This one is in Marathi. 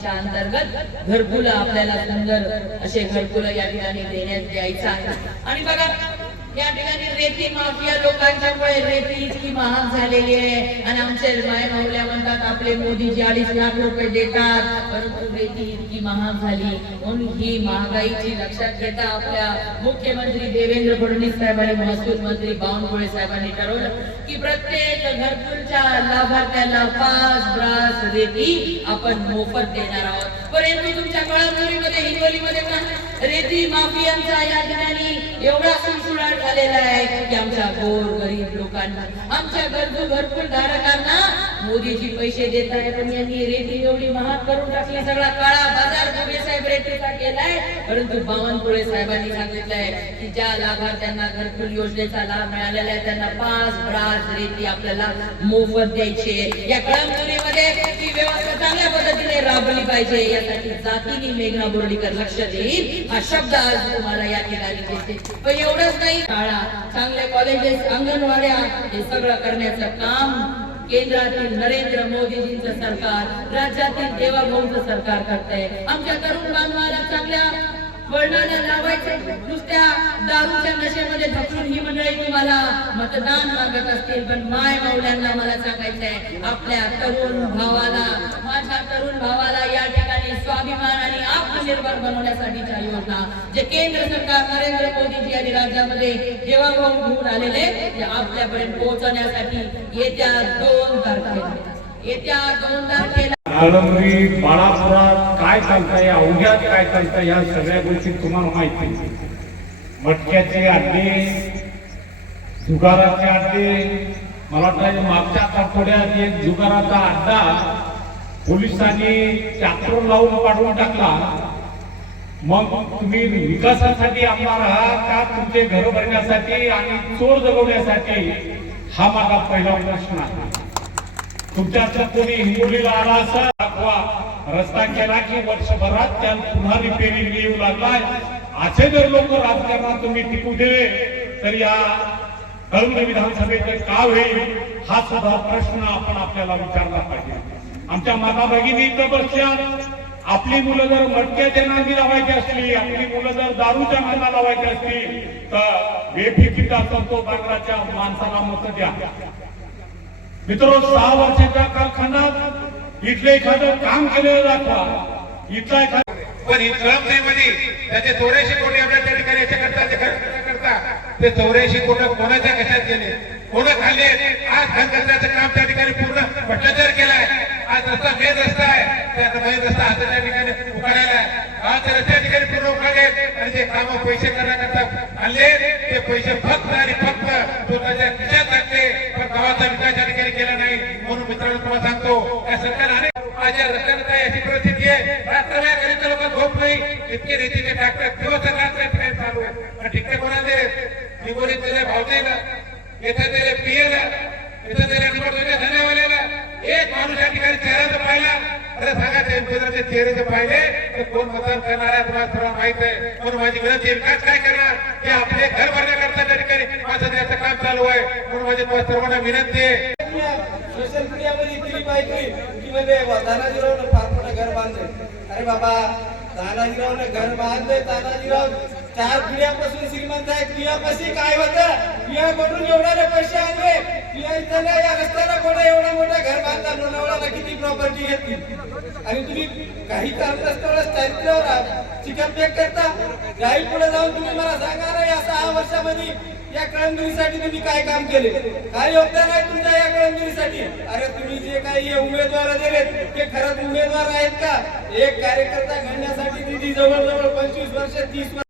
च्या अंतर्गत घरकुल आपल्याला सुंदर असे घरकुल या ठिकाणी देण्यात यायचं आहे. आणि बघा या ठिकाणी रेती माफिया लोकांच्यामुळे रेती इतकी महाग झालेली आहे. आणि आमचे माय माऊल्या म्हणतात आपले मोदीजी अडीच लाख रुपये देतात. परंतु रेती इतकी महाग झाली. म्हणून ही महागाईची लक्षात घेता आपल्या मुख्यमंत्री देवेंद्र फडणवीस साहेबांनी महसूल मंत्री बावनकुळे साहेबांनी ठरवलं की प्रत्येक घरकुलच्या लाभार्थ्याला पाच ब्रास रेती आपण मोफत देणार आहोत. परंतु तुमच्या कळमनुरीमध्ये हिंगोलीमध्ये पण रेती माफियांचा या ठिकाणी एवढा सुळसुळाट झालेला आहे की आमचा गोर लोकांना आमच्या गरजू भरपूर धारकांना मोदीजी पैसे देत आहे पण यांनी रेती एवढी महाग करून टाकली सगळा काळा बाजार दुबे साहेब रेतीचा केलाय. परंतु बावनकुळे साहेबांनी सांगितलंय की ज्या लाभार्थ्यांना घरकुल योजनेचा लाभ मिळालेला आहे त्यांना पाच ब्रास रेती आपल्याला मोफत द्यायची या कळमनुरीमध्ये ही व्यवस्था चांगल्या पद्धतीने राबवली पाहिजे. यासाठी जातीने मेघना बोर्डीकर लक्ष देईल. हा शब्द आज तुम्हाला या ठिकाणी दिसते पण एवढंच नाही काळा चांगल्या कॉलेजेस अंगणवाड्या हे सगळं करण्याचं काम केंद्रातील नरेंद्र मोदीजींचं सरकार राज्यातील देवाभाऊंचं सरकार करतंय. आमच्या तरुण बांधवाला चांगल्या वळणाला लावायचे नुसत्या दारूच्या नशेमध्ये ढकलून ही मंडळी तुम्हाला मतदान मागत असतील पण माय माऊल्यांना मला सांगायचंय आपल्या तरुण भावाला माझ्या तरुण भावाला आत्मनिर्भर बनवण्यासाठीच्या योजना जे केंद्र सरकार नरेंद्र मोदीजी यांनी राज्यामध्ये देवाभाऊ घेऊन आलेले ते आपल्यापर्यंत पोहोचवण्यासाठी येत्या दोन तारखेला येत्या दोन तारखेला कळमरी बाळापुरात काय चालतंय या अवघ्यात काय चालतंय या सगळ्या गोष्टी तुम्हाला माहिती मटक्याचे अड्डे जुगाराचे अड्डे मला वाटतं मागच्या आठवड्यात एक जुगाराचा अड्डा पोलिसांनी ट्रॅक्टर लावून पाडून टाकला. मग तुम्ही विकासासाठी आमदार आहात का तुमचे घर भरण्यासाठी आणि चोर जगवण्यासाठी हा माझा पहिला प्रश्न आहे. तुमच्यातलं कोणी हिंगोलीला आला असा दाखवा. रस्ता केला की वर्षभरात त्या पुन्हा रिपेरिंग येऊ लागलाय. असे जर लोक राजकारणात तुम्ही टिकू दिले तर या कळमनुरी विधानसभेचे का होईल? हा सुद्धा प्रश्न आपण आपल्याला विचारला पाहिजे. आमच्या माता भगिनी इथं बसल्या. आपली मुलं जर मटक्याच्या नांदी लावायची असली आपली मुलं जर दारूच्या नांदा लावायची असली तर बेफिकीचा तो बांगराच्या माणसाला मत द्या. मित्र सहा वर्षाच्या कारखान्यात इथलं एखादं काम केलेलं दाखवा. इथला एखादा पण ही म्हणे त्याचे चौऱ्याऐंशी कोटी आपल्या त्या ठिकाणी याच्याकरता ते करता ते चौऱ्याऐंशी कोटी कोणाच्या कशात गेले? कोणं खाल्ले? आज घन करण्याचं काम त्या ठिकाणी पूर्ण भ्रष्टाचार केलाय. आज रस्ता मेन रस्ता आहे. आता त्या ठिकाणी उकाडायला ठिकाणी पूर्ण उकाडले आणि ते काम पैसे करण्याकरता आणले ते पैसे फक्त आणि फक्त स्वतःच्या खिशात टाकले पण गावाचा विकास त्या ठिकाणी केला नाही. म्हणून मित्रांनो तुम्हाला सांगतो या माझ्या रस्त्यानं काय अशी परिस्थिती आहे रात्रव्या गरीब झोप नाही इतके रेतीचे ट्रॅक्टर दिवस रात्र ठिकाणी चालू आहे पण ठिकटे कोणाचे निगोरीत दिले भावतेला येथे दिले पियला येथे दिले अरे चेहरे जे पाहिले तर कोण मतदान करणार आहे तुम्हाला सर्व माहीत आहे. म्हणून माझी विनंती विकास काय करणार? ते आपले घर भरण्याकरता त्या ठिकाणी माझं त्याचं काम चालू आहे म्हणून माझी तुम्हाला सर्वांना विनंती आहे. सोशल मीडियामध्ये दिली माहिती की म्हणजे तानाजीरावनं फार मोठं घर बांधलंय. अरे बाबा तानाजीरावनं घर बांधलंय तानाजीराव चार पिढ्यापासून श्रीमंत आहेत पियापाशी काय होतं? म्हणून एवढ्याने पैसे आणले. पिया इथं या रस्त्याला कोणा एवढा मोठा घर बांधला? लोणावळ्याला किती प्रॉपर्टी घेतली? आणि तुम्ही काही कारणास्तव चरित्र्यावर चिकन करता? याही पुढे जाऊन तुम्ही मला सांगा ना या सहा वर्षामध्ये या कळमगिरीसाठी तुम्ही काय काम केले? काय योगदान आहे तुमच्या या कळमगिरीसाठी अरे तुम्ही जे काही हे उमेदवार दिले ते खरंच उमेदवार आहेत का? एक कार्यकर्ता घडण्यासाठी निधी जवळजवळ पंचवीस वर्ष तीस वर्ष